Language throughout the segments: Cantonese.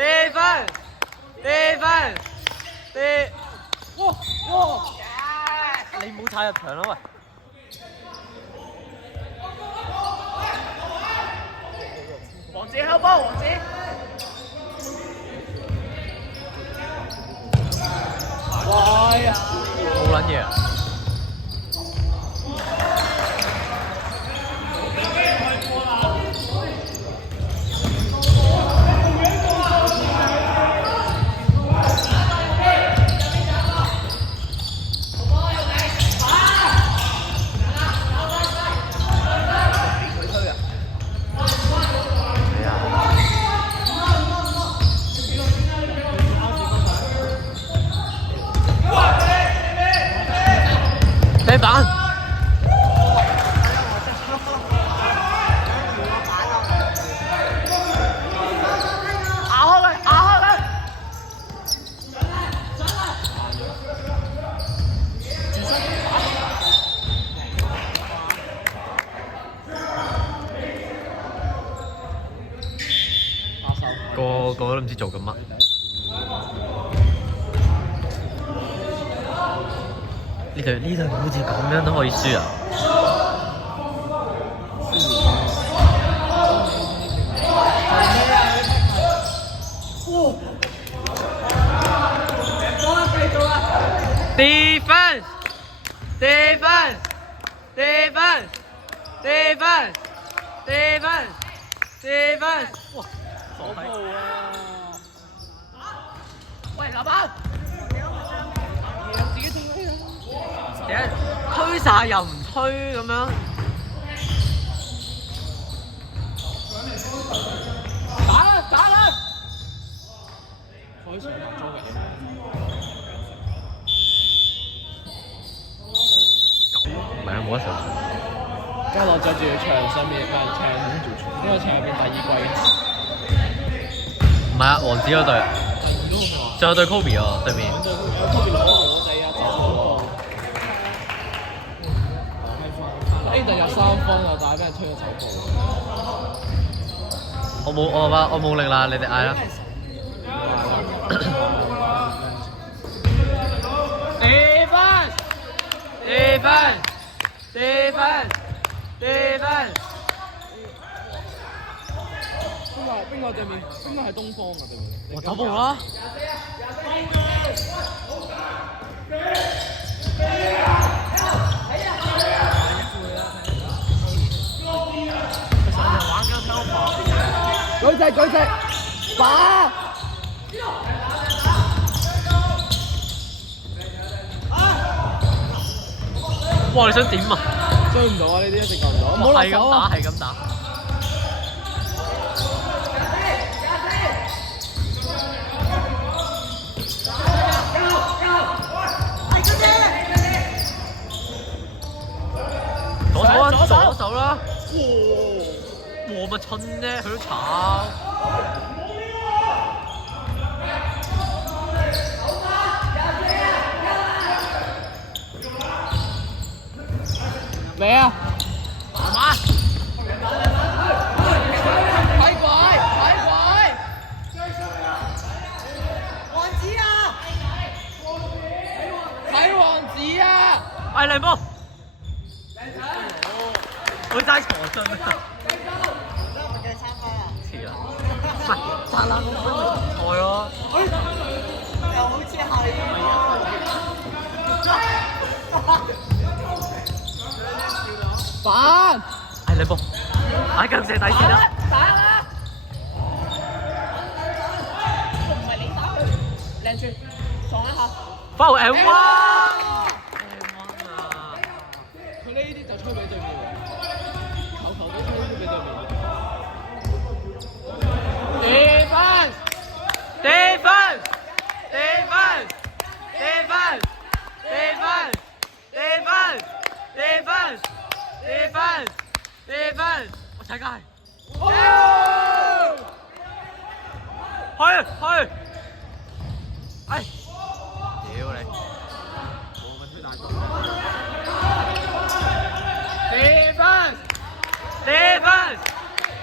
地分，地分，地。哇！你唔好踩入場啦喂！王子開波，王子。哇呀！冇撚嘢啊！地板。個個都唔知做緊乜。呢隊好似咁樣都可以輸啊！defense defense defense defense defense defense 哇！好啊！喂，籃板！自己做咩啊？點解推晒又唔推咁樣？打啦！打啦！海上合租嘅。唔係啊，冇得上。嘉樂着住牆上面，牆呢個牆入邊第二季。唔係啊，王子嗰隊啊，仲有對 Kobe 喎對面。Kobe 攞我哋啊，走 A 隊入3分啊，但係俾人推咗走步。我冇力啦，你哋嗌啦。defense defense defense defense 邊個對面？邊個係東方啊對面？我走步啦！舉隻，打！哇！你想點啊？追唔到啊！呢啲一直救唔到。唔好落手啊！係咁打。左手啦！哇！咪春啫，佢都炒。嚟啊！慢慢。睇鬼！王子啊！睇王子啊！係嚟波！佢齋坐樽啊！黐啦！唔係扎啦，菜咯。又好似係。反！係嚟波！喺近射底線啦！打啦！唔係你打佢，靚轉撞一下。foul and one！佢呢啲就吹俾對面，球都吹俾對面。defense defense defense defense defense defense defense defense defense 我踩界。去！哎！屌你！冇問題大哥。defense defense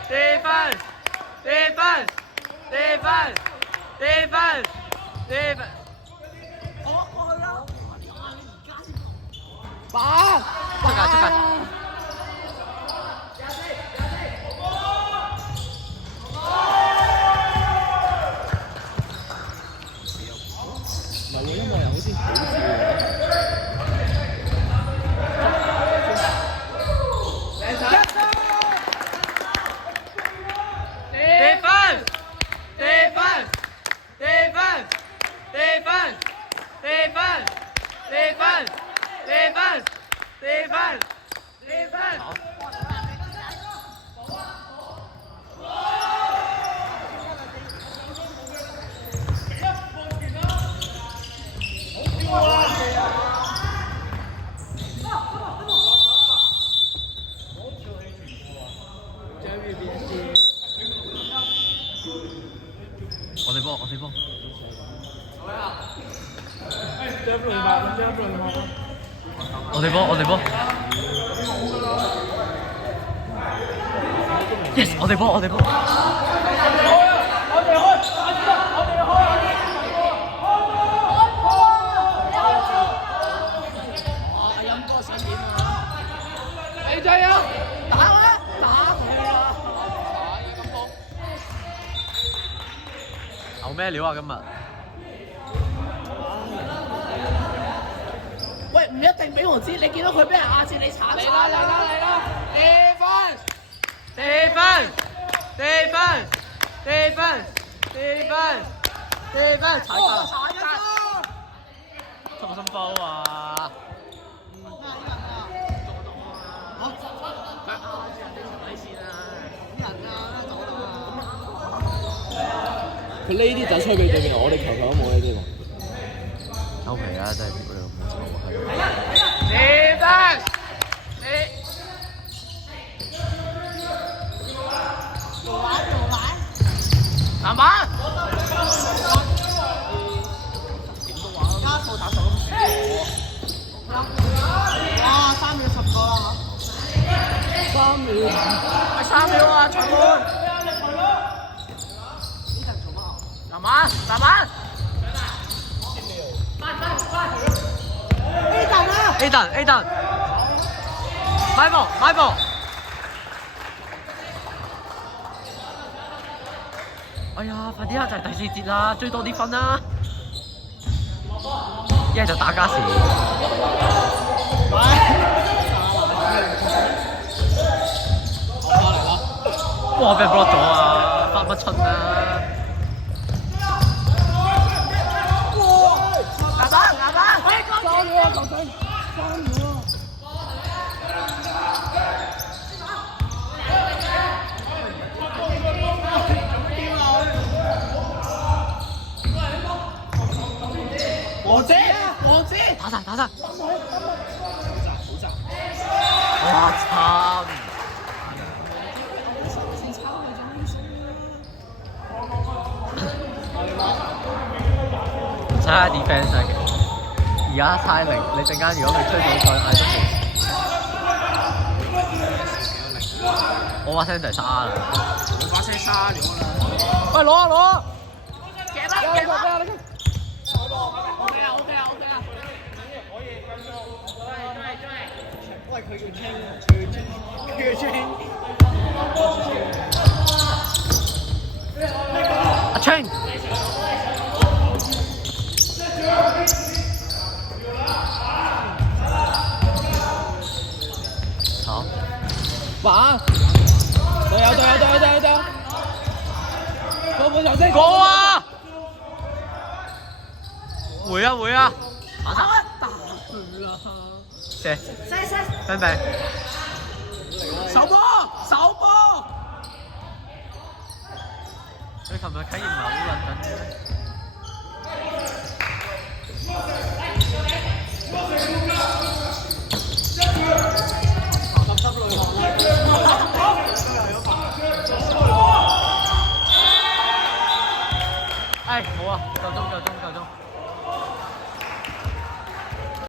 defense defense defense 4分4分。打！出界出界。唔係喎，因為好似好少喎。我哋波。Yes， 我哋波。你仔啊！打佢啊！有咩料啊今日？喂，唔一定俾我知，你見到佢俾人壓住，你鏟嚟啦！4分！踩法。心唔心包啊？佢呢啲就吹俾對面，我哋球都冇呢啲喎。收皮啦，真係屌你老母！籃板！加數打數咁少哇！3秒10個啦3秒。係3秒啊！長門。籃板。Aiden，買波。哎呀，快啲啦，就係第4節啦，追多啲分啦！一係就打加時。哇！俾人 block 咗啊，發乜春啊！籃板！王子，打晒。哇！慘！睇下 defense 啊！而家猜零，你陣間如果佢吹到再嗌多我把聲就係沙啦。我把聲沙咗啦。喂，攞啊！夾啦！OK 啊！喂，佢叫清。阿 Ching。好。板。隊友。個半球先。過啊！回啊！反殺。打佢啦！射。分餅。手波！佢琴日體驗唔係好撚緊啫。